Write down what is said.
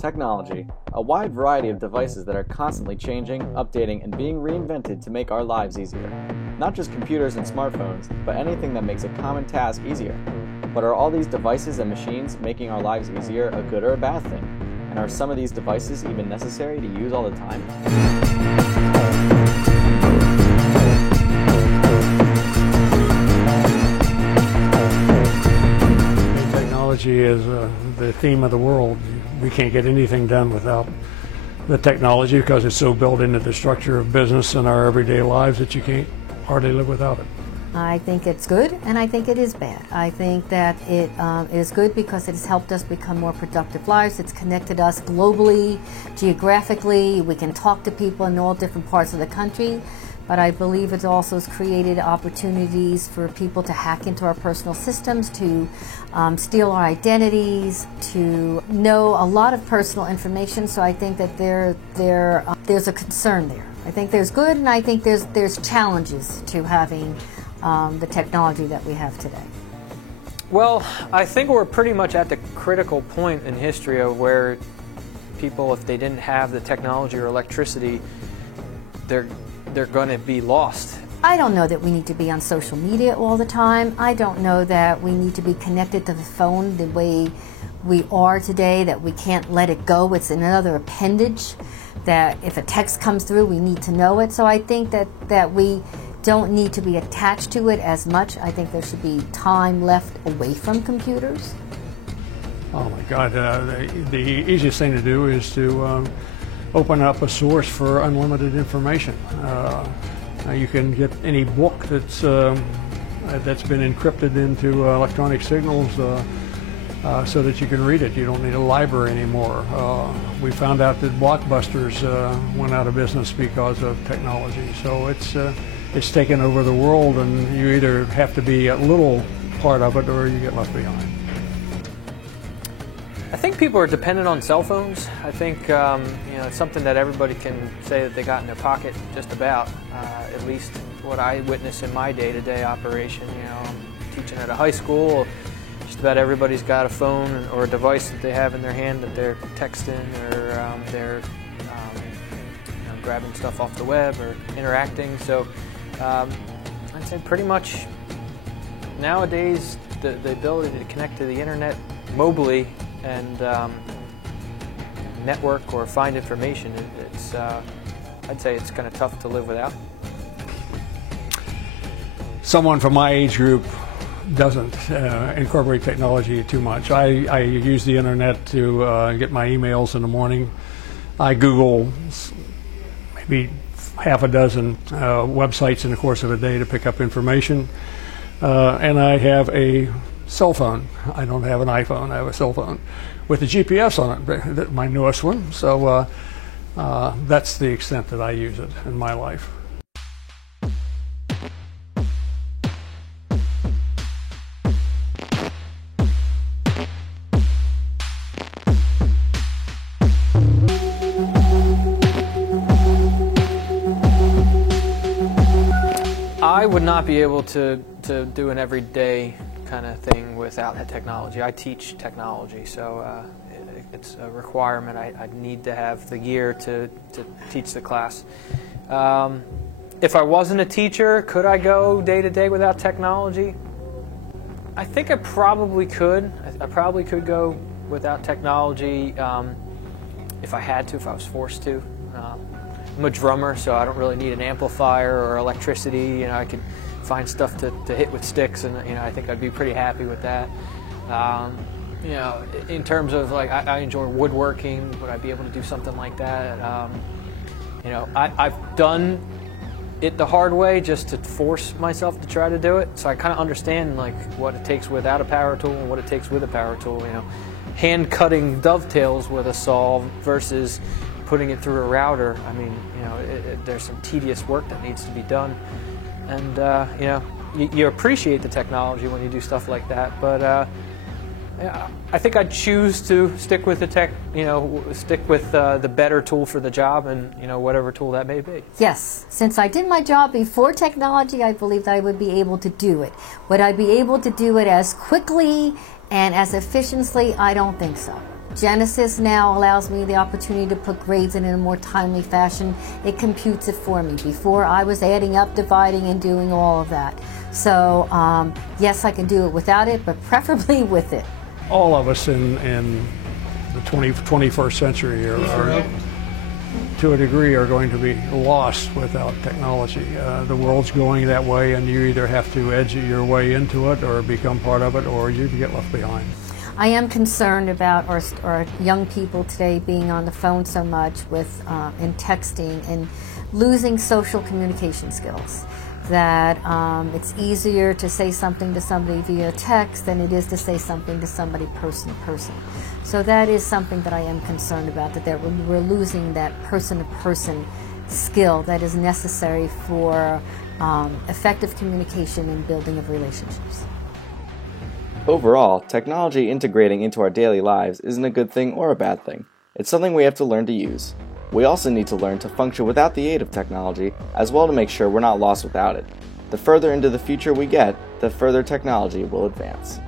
Technology, a wide variety of devices that are constantly changing, updating, and being reinvented to make our lives easier. Not just computers and smartphones, but anything that makes a common task easier. But are all these devices and machines making our lives easier a good or a bad thing? And are some of these devices even necessary to use all the time? Technology is the theme of the world. We can't get anything done without the technology because it's so built into the structure of business and our everyday lives that you can't hardly live without it. I think it's good, and I think it is bad. I think that it is good because it has helped us become more productive lives. It's connected us globally, geographically. We can talk to people in all different parts of the country. But I believe it also has created opportunities for people to hack into our personal systems, to steal our identities, to know a lot of personal information. So I think that there's a concern there. I think there's good, and I think there's challenges to having the technology that we have today. Well, I think we're pretty much at the critical point in history of where people, if they didn't have the technology or electricity, they're going to be lost. I don't know that we need to be on social media all the time. I don't know that we need to be connected to the phone the way we are today, that we can't let it go. It's another appendage, that if a text comes through, we need to know it. So I think that we don't need to be attached to it as much. I think there should be time left away from computers. Oh my God, the easiest thing to do is to open up a source for unlimited information. You can get any book that's been encrypted into electronic signals so that you can read it. You don't need a library anymore. We found out that Blockbusters went out of business because of technology. So it's taken over the world, and you either have to be a little part of it or you get left behind. I think people are dependent on cell phones. I think it's something that everybody can say that they got in their pocket just about. At least what I witness in my day-to-day operation. I'm teaching at a high school. Just about everybody's got a phone or a device that they have in their hand that they're texting or they're grabbing stuff off the web or interacting. So I'd say pretty much nowadays the ability to connect to the internet mobily and network or find information, I'd say it's kind of tough to live without. Someone from my age group doesn't incorporate technology too much. I use the internet to get my emails in the morning. I Google maybe half a dozen websites in the course of a day to pick up information. And I have a cell phone. I don't have an iPhone, I have a cell phone with a GPS on it, my newest one. So that's the extent that I use it in my life. I would not be able to do an everyday kind of thing without technology. I teach technology, so it's a requirement. I need to have the gear to teach the class. If I wasn't a teacher, could I go day to day without technology? I think I probably could. I probably could go without technology if I had to, if I was forced to. I'm a drummer, so I don't really need an amplifier or electricity. I could find stuff to hit with sticks, and I think I'd be pretty happy with that. In terms of I enjoy woodworking. Would I be able to do something like that? I've done it the hard way just to force myself to try to do it. So I kind of understand what it takes without a power tool and what it takes with a power tool. Hand cutting dovetails with a saw versus putting it through a router. I mean, there's some tedious work that needs to be done, and you appreciate the technology when you do stuff like that. But I think I'd choose to stick with the tech, stick with the better tool for the job, and whatever tool that may be. Yes, since I did my job before technology, I believed I would be able to do it. Would I be able to do it as quickly and as efficiently? I don't think so. Genesis now allows me the opportunity to put grades in a more timely fashion. It computes it for me. Before, I was adding up, dividing, and doing all of that. So yes, I can do it without it, but preferably with it. All of us in the 21st century are to a degree, are going to be lost without technology. The world's going that way, and you either have to edge your way into it or become part of it, or you get left behind. I am concerned about our young people today being on the phone so much in texting and losing social communication skills. That it's easier to say something to somebody via text than it is to say something to somebody person to person. So that is something that I am concerned about, that we're losing that person to person skill that is necessary for effective communication and building of relationships. Overall, technology integrating into our daily lives isn't a good thing or a bad thing. It's something we have to learn to use. We also need to learn to function without the aid of technology, as well to make sure we're not lost without it. The further into the future we get, the further technology will advance.